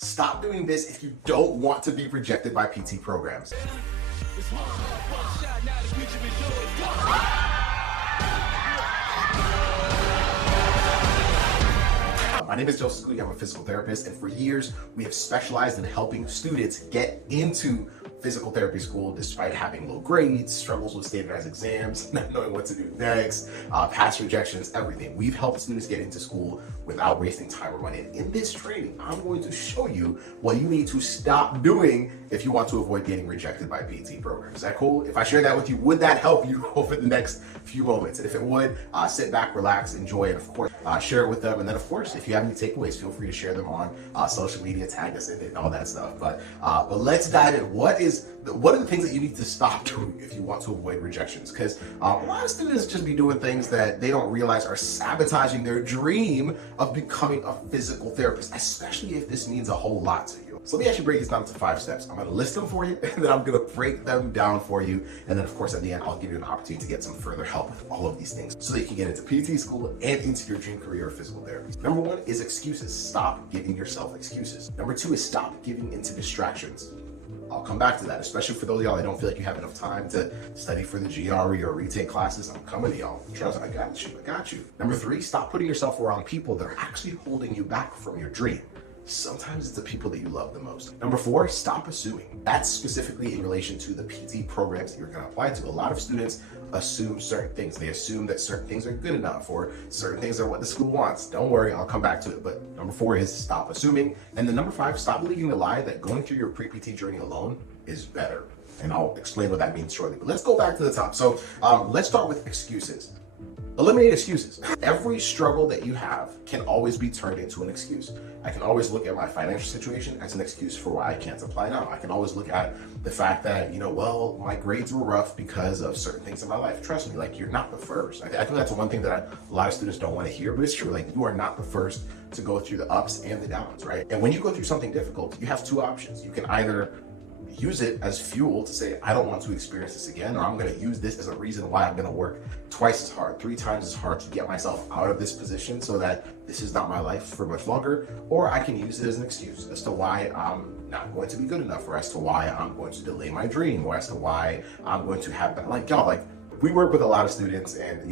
Stop doing this if you don't want to be rejected by PT programs. My name is Joseph Squee. I'm a physical therapist, and for years we have specialized in helping students get into physical therapy school despite having low grades, struggles with standardized exams, not knowing what to do next, past rejections, everything. We've helped students get into school without wasting time or money. And in this training, I'm going to show you what you need to stop doing if you want to avoid getting rejected by PT programs. Is that cool? If I share that with you, would that help you over the next few moments? And if it would, sit back, relax, enjoy it, of course. Share it with them. And then, of course, if you have any takeaways, feel free to share them on social media, tag us in it, and all that stuff. But let's dive in. What are the things that you need to stop doing if you want to avoid rejections? Because a lot of students just be doing things that they don't realize are sabotaging their dream of becoming a physical therapist, especially if this means a whole lot to you. So let me actually break these down to 5 steps. I'm going to list them for you, and then I'm going to break them down for you. And then, of course, at the end, I'll give you an opportunity to get some further help with all of these things so that you can get into PT school and into your dream career of physical therapy. Number 1 is excuses. Stop giving yourself excuses. Number 2 is stop giving into distractions. I'll come back to that, especially for those of y'all that don't feel like you have enough time to study for the GRE or retake classes. I'm coming to y'all. Trust me, I got you. Number 3, stop putting yourself around people that are actually holding you back from your dream. Sometimes it's the people that you love the most. Number 4, stop assuming. That's specifically in relation to the PT programs that you're going to apply to. A lot of students assume certain things. They assume that certain things are good enough or certain things are what the school wants. Don't worry, I'll come back to it. But number 4 is stop assuming. And then number 5, stop believing the lie that going through your pre-PT journey alone is better. And I'll explain what that means shortly. But let's go back to the top. So let's start with excuses. Eliminate excuses. Every struggle that you have can always be turned into an excuse. I can always look at my financial situation as an excuse for why I can't apply now. I can always look at the fact that, well, my grades were rough because of certain things in my life. Trust me, like, you're not the first. I think that's one thing that a lot of students don't want to hear, but it's true. Like, you are not the first to go through the ups and the downs, right? And when you go through something difficult, you have 2 options. You can either use it as fuel to say, I don't want to experience this again, or I'm going to use this as a reason why I'm going to work twice as hard, 3 times as hard to get myself out of this position so that this is not my life for much longer. Or I can use it as an excuse as to why I'm not going to be good enough, or as to why I'm going to delay my dream, or as to why I'm going to have, like, y'all, like, we work with a lot of students, and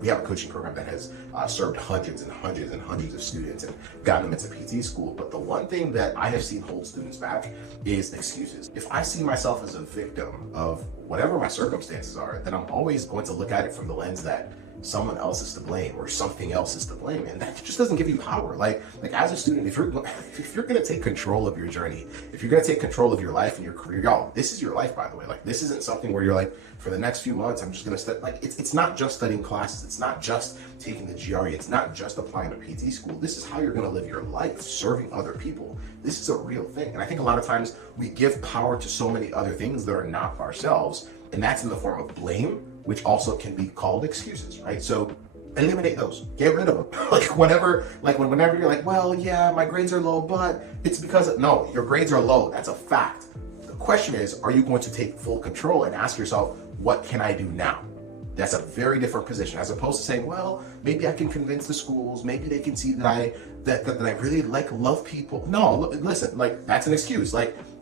we have a coaching program that has served hundreds and hundreds and hundreds of students and gotten them into PT school. But the one thing that I have seen hold students back is excuses. If I see myself as a victim of whatever my circumstances are, then I'm always going to look at it from the lens that someone else is to blame or something else is to blame, and that just doesn't give you power. Like as a student, if you're going to take control of your journey, if you're going to take control of your life and your career, y'all, this is your life, by the way. Like, this isn't something where you're like, for the next few months, I'm just going to study. Like, it's not just studying classes. It's not just taking the GRE. It's not just applying to PT school. This is how you're going to live your life, serving other people. This is a real thing. And I think a lot of times we give power to so many other things that are not ourselves, and that's in the form of blame, which also can be called excuses, right? So eliminate those, get rid of them. whenever you're like, well, yeah, my grades are low, but it's because no, your grades are low. That's a fact. The question is, are you going to take full control and ask yourself, what can I do now? That's a very different position, as opposed to saying, well, maybe I can convince the schools, maybe they can see that I really love people. No, listen, that's an excuse.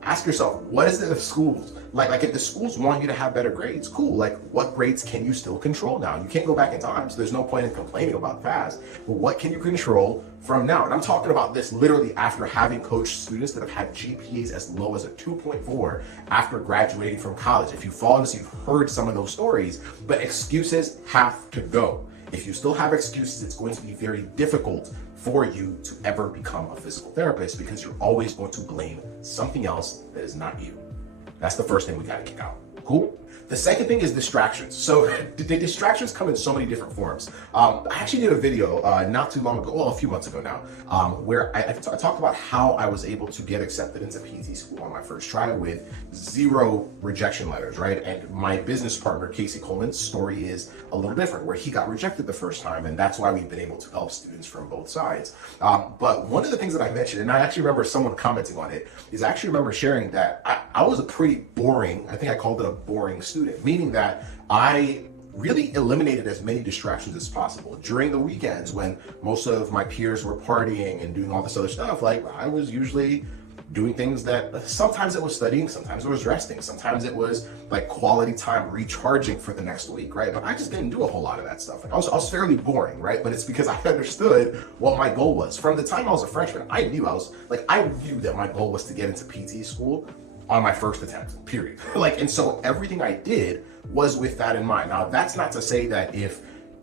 Ask yourself, what is it if schools, if the schools want you to have better grades, cool. What grades can you still control now? You can't go back in time, so there's no point in complaining about the past. But what can you control from now? And I'm talking about this literally after having coached students that have had GPAs as low as a 2.4 after graduating from college. If you follow this, you've heard some of those stories, but excuses have to go. If you still have excuses, it's going to be very difficult for you to ever become a physical therapist, because you're always going to blame something else that is not you. That's the first thing we got to kick out. Cool? The second thing is distractions. So the distractions come in so many different forms. I actually did a video not too long ago, well, a few months ago now, where I talked about how I was able to get accepted into PT school on my first try with 0 rejection letters, right? And my business partner, Casey Coleman's story is a little different, where he got rejected the first time, and that's why we've been able to help students from both sides. But one of the things that I mentioned, and I actually remember someone commenting on it, is I actually remember sharing that I was a pretty boring, I think I called it a boring student, meaning that I really eliminated as many distractions as possible. During the weekends when most of my peers were partying and doing all this other stuff, I was usually doing things that sometimes it was studying, sometimes it was resting, sometimes it was like quality time recharging for the next week, right? But I just didn't do a whole lot of that stuff. Like I was fairly boring, right? But it's because I understood what my goal was. From the time I was a freshman, I knew that my goal was to get into PT school on my first attempt, period. And so everything I did was with that in mind. Now, that's not to say that if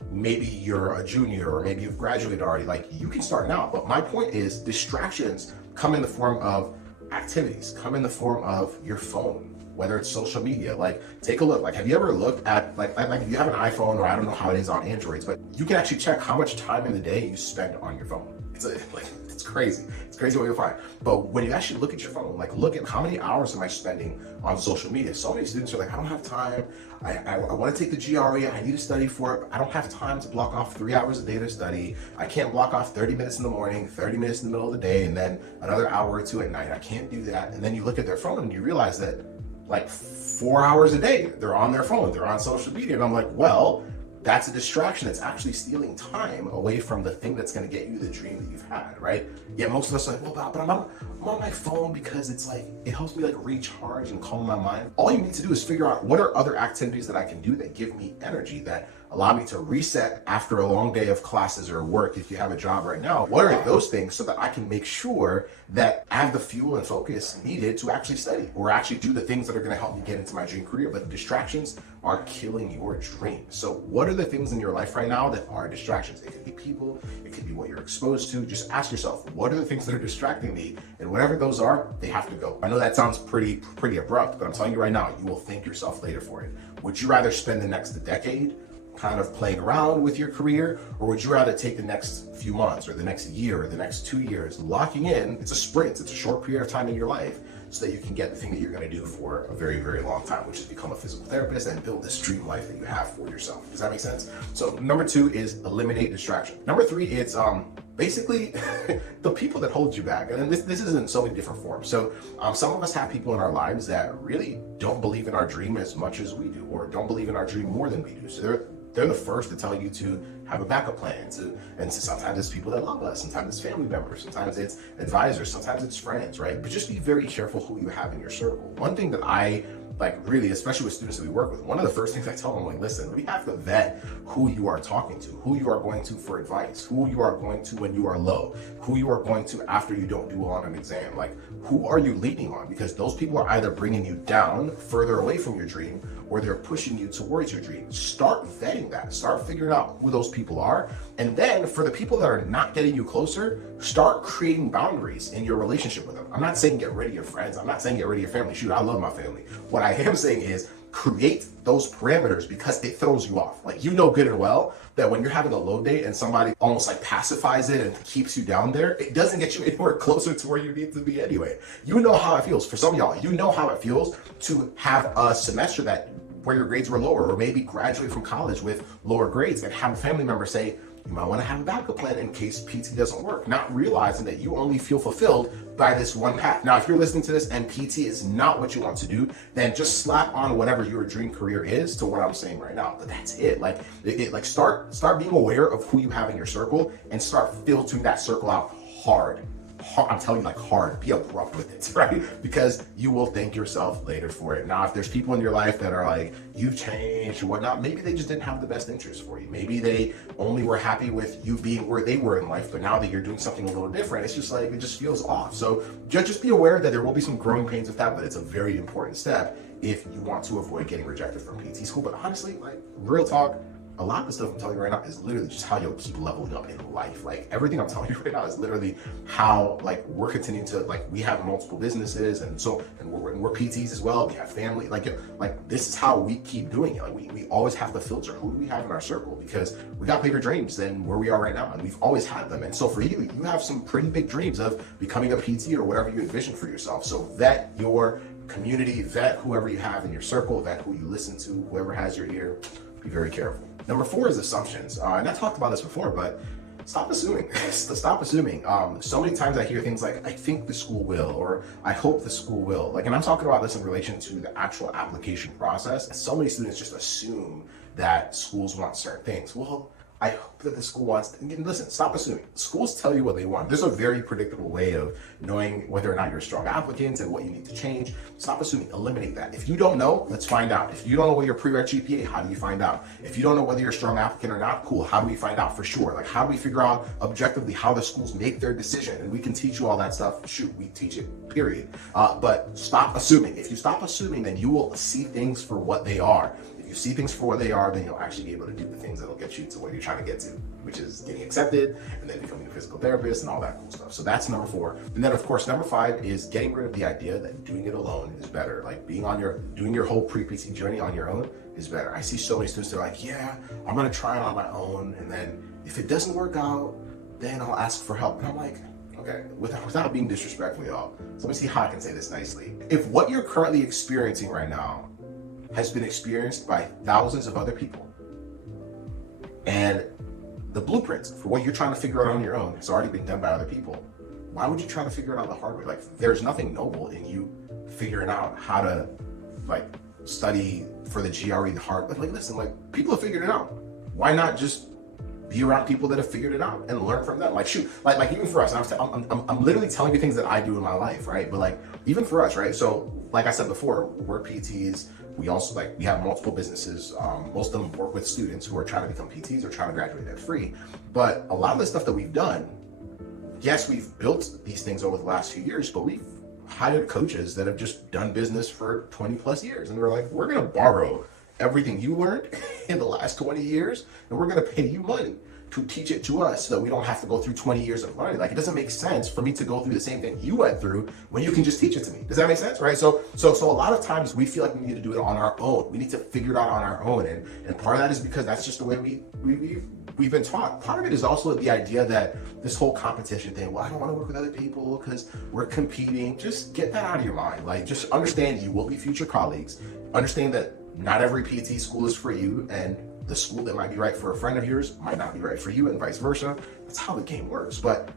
maybe you're a junior or maybe you've graduated already, you can start now. But my point is, distractions come in the form of activities, come in the form of your phone, whether it's social media. Take a look. Have you ever looked at, if you have an iPhone, or I don't know how it is on Androids, but you can actually check how much time in the day you spend on your phone. It's crazy. It's crazy what you'll find. But when you actually look at your phone, look at how many hours am I spending on social media. So many students are like, I don't have time. I want to take the GRE. I need to study for it. But I don't have time to block off 3 hours a day to study. I can't block off 30 minutes in the morning, 30 minutes in the middle of the day, and then another hour or two at night. I can't do that. And then you look at their phone and you realize that 4 hours a day, they're on their phone, they're on social media. And I'm like, well, that's a distraction. It's actually stealing time away from the thing that's going to get you the dream that you've had, right? Yet most of us are like, well, but I'm on my phone because it's it helps me recharge and calm my mind. All you need to do is figure out what are other activities that I can do that give me energy, that allow me to reset after a long day of classes or work. If you have a job right now, what are those things so that I can make sure that I have the fuel and focus needed to actually study or actually do the things that are going to help me get into my dream career? But distractions are killing your dream. So what are the things in your life right now that are distractions? It could be people, it could be what you're exposed to. Just ask yourself, what are the things that are distracting me? And whatever those are, they have to go. I know that sounds pretty abrupt, but I'm telling you right now, you will thank yourself later for it. Would you rather spend the next decade kind of playing around with your career, or would you rather take the next few months or the next year or the next 2 years locking in? It's a sprint, it's a short period of time in your life, so that you can get the thing that you're going to do for a very, very long time, which is become a physical therapist and build this dream life that you have for yourself. Does that make sense? So number 2 is eliminate distraction. Number 3, it's basically the people that hold you back. And this is in so many different forms. So some of us have people in our lives that really don't believe in our dream as much as we do, or don't believe in our dream more than we do. So they're the first to tell you to have a backup plan. And sometimes it's people that love us, sometimes it's family members, sometimes it's advisors, sometimes it's friends, right? But just be very careful who you have in your circle. One thing that I really, especially with students that we work with, one of the first things I tell them, listen, we have to vet who you are talking to, who you are going to for advice, who you are going to when you are low, who you are going to after you don't do well on an exam. Who are you leaning on? Because those people are either bringing you down further away from your dream, or they're pushing you towards your dream. Start vetting that. Start figuring out who those people are. And then for the people that are not getting you closer, start creating boundaries in your relationship with them. I'm not saying get rid of your friends. I'm not saying get rid of your family. Shoot, I love my family. What I am saying is create those parameters, because it throws you off. You know good and well that when you're having a low day and somebody almost pacifies it and keeps you down there, it doesn't get you anywhere closer to where you need to be anyway. You know how it feels. For some of y'all, you know how it feels to have a semester where your grades were lower, or maybe graduate from college with lower grades and have a family member say, you might want to have a backup plan in case PT doesn't work, not realizing that you only feel fulfilled by this one path. Now, if you're listening to this and PT is not what you want to do, then just slap on whatever your dream career is to what I'm saying right now. But that's it. Start being aware of who you have in your circle and start filtering that circle out hard. I'm telling you, hard. Be abrupt with it, right? Because you will thank yourself later for it. Now, if there's people in your life that are you've changed or whatnot, maybe they just didn't have the best interest for you. Maybe they only were happy with you being where they were in life, but now that you're doing something a little different, it's just it just feels off. So just be aware that there will be some growing pains with that, but it's a very important step if you want to avoid getting rejected from PT school. But honestly, real talk, a lot of the stuff I'm telling you right now is literally just how you'll keep leveling up in life. Everything I'm telling you right now is literally how we're continuing to we have multiple businesses, and we're PTs as well. We have family. This is how we keep doing it. We always have to filter who do we have in our circle, because we got bigger dreams than where we are right now, and we've always had them. And so for you have some pretty big dreams of becoming a PT or whatever you envision for yourself. So vet your community, vet whoever you have in your circle, vet who you listen to, whoever has your ear. Be very careful. Number 4 is assumptions. And I talked about this before, but stop assuming. Stop assuming. So many times I hear things like, I think the school will, or I hope the school will. And I'm talking about this in relation to the actual application process. So many students just assume that schools want certain things. Well, I hope that the school wants, listen, stop assuming. Schools tell you what they want. There's a very predictable way of knowing whether or not you're a strong applicant and what you need to change. Stop assuming, eliminate that. If you don't know, let's find out. If you don't know what your pre-reg GPA, how do you find out? If you don't know whether you're a strong applicant or not, cool, how do we find out for sure? Like, how do we figure out objectively how the schools make their decision? And we can teach you all that stuff. Shoot, we teach it, period. But stop assuming. If you stop assuming, then you will see things for what they are. You see things for what they are, then you'll actually be able to do the things that'll get you to where you're trying to get to, which is getting accepted and then becoming a physical therapist and all that cool stuff. So that's number 4. And then of course, number 5 is getting rid of the idea that doing it alone is better. Like doing your whole pre-PT journey on your own is better. I see so many students that are like, yeah, I'm gonna try it on my own. And then if it doesn't work out, then I'll ask for help. And I'm like, okay, without being disrespectful, y'all. So let me see how I can say this nicely. If what you're currently experiencing right now has been experienced by thousands of other people, and the blueprints for what you're trying to figure out on your own has already been done by other people, why would you try to figure it out the hard way? Like, there's nothing noble in you figuring out how to like study for the GRE the hard way. Like, listen, like, people have figured it out. Why not just be around people that have figured it out and learn from them? Like, shoot, like even for us, I'm literally telling you things that I do in my life, right? But like, even for us, right? So like I said before, we're PTs. We also we have multiple businesses. Most of them work with students who are trying to become PTs or trying to graduate debt free. But a lot of the stuff that we've done, yes, we've built these things over the last few years, but we've hired coaches that have just done business for 20 plus years. And we're like, we're going to borrow everything you learned in the last 20 years, and we're going to pay you money to teach it to us so that we don't have to go through 20 years of learning. Like, it doesn't make sense for me to go through the same thing you went through when you can just teach it to me. Does that make sense, right? So a lot of times we feel like we need to do it on our own. We need to figure it out on our own. And part of that is because that's just the way we've been taught. Part of it is also the idea that this whole competition thing, well, I don't want to work with other people because we're competing. Just get that out of your mind. Like, just understand you will be future colleagues. Understand that not every PT school is for you, and the school that might be right for a friend of yours might not be right for you, and vice versa. That's how the game works. But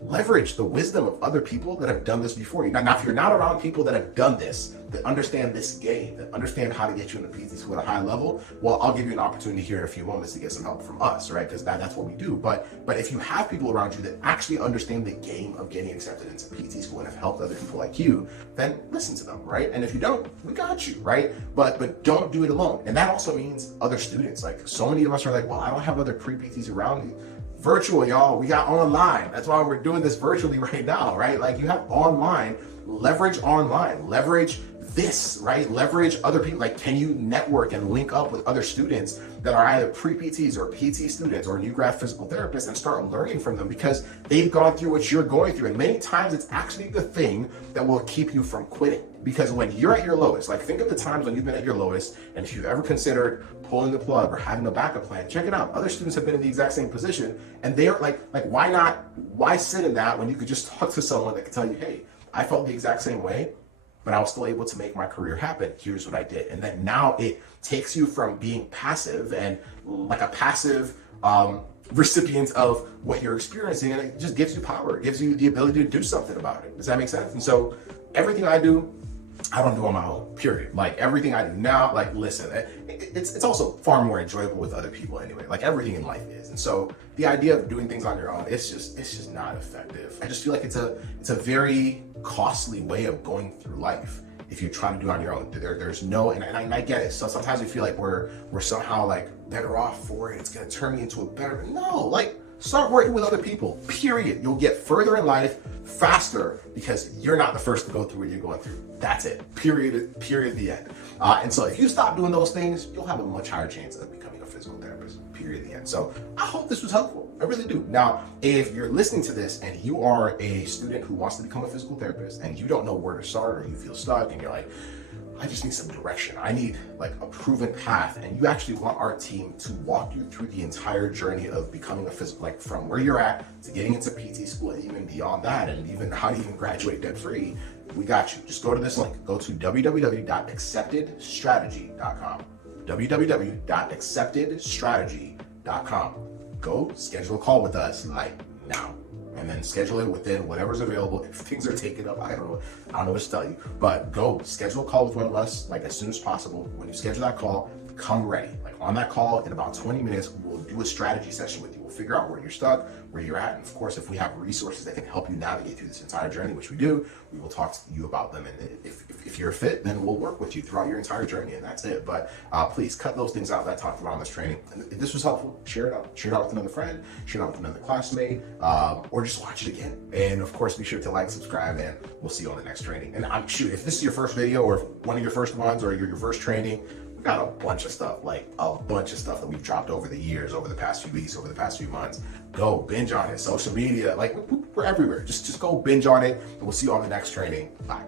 leverage the wisdom of other people that have done this before you. Now, if you're not around people that have done this, that understand this game, that understand how to get you in the PT school at a high level, well, I'll give you an opportunity here in a few moments to get some help from us, right? Because that's what we do. But if you have people around you that actually understand the game of getting accepted into PT school and have helped other people like you, then listen to them, right? And if you don't, we got you, right? But don't do it alone. And that also means other students. Like, so many of us are like, well, I don't have other pre-PTs around me. Virtual, y'all. We got online. That's why we're doing this virtually right now, right? Like, you have online. Leverage online. Leverage this, right? Leverage other people. Like, can you network and link up with other students that are either pre-PTs or PT students or new grad physical therapists and start learning from them, because they've gone through what you're going through. And many times it's actually the thing that will keep you from quitting. Because when you're at your lowest, like, think of the times when you've been at your lowest, and if you've ever considered pulling the plug or having a backup plan, check it out. Other students have been in the exact same position, and they're like, why sit in that when you could just talk to someone that can tell you, hey, I felt the exact same way, but I was still able to make my career happen. Here's what I did. And then now it takes you from being passive and like a passive recipient of what you're experiencing, and it just gives you power. It gives you the ability to do something about it. Does that make sense? And so everything I do, I don't do on my own, period. Like, everything I do now, like, listen, it's also far more enjoyable with other people anyway. Like, everything in life is. And so the idea of doing things on your own, it's just not effective. I just feel like it's a very costly way of going through life if you're trying to do it on your own. There's no, and I get it. So sometimes we feel like we're somehow like better off for it. It's gonna turn me into a better, no, like, start working with other people, period. You'll get further in life faster because you're not the first to go through what you're going through. That's it, period, the end. And so if you stop doing those things, you'll have a much higher chance of becoming a physical therapist, period, the end. So I hope this was helpful. I really do. Now, if you're listening to this and you are a student who wants to become a physical therapist and you don't know where to start, or you feel stuck and you're like, I just need some direction, I need like a proven path, and you actually want our team to walk you through the entire journey of becoming a physical, like from where you're at to getting into PT school and even beyond that, and even how to even graduate debt free, we got you. Just go to this link. Go to www.acceptedstrategy.com. www.acceptedstrategy.com. Go schedule a call with us like now. And then schedule it within whatever's available. If things are taken up, I don't know what to tell you. But go schedule a call with one of us like as soon as possible. When you schedule that call, come ready. Like on that call in about 20 minutes, we'll do a strategy session with you. We'll figure out where you're stuck, where you're at. And of course, if we have resources that can help you navigate through this entire journey, which we do, we will talk to you about them. And if you're a fit, then we'll work with you throughout your entire journey, and that's it. But please cut those things out that I talked about in this training. And if this was helpful, share it out. Share it out with another friend, share it out with another classmate, or just watch it again. And of course, be sure to like, subscribe, and we'll see you on the next training. And I'm sure if this is your first video or one of your first ones or your first training, we got a bunch of stuff, like a bunch of stuff that we've dropped over the years, over the past few weeks, over the past few months. Go binge on it. Social media, like we're everywhere. Just go binge on it, and we'll see you on the next training. Bye.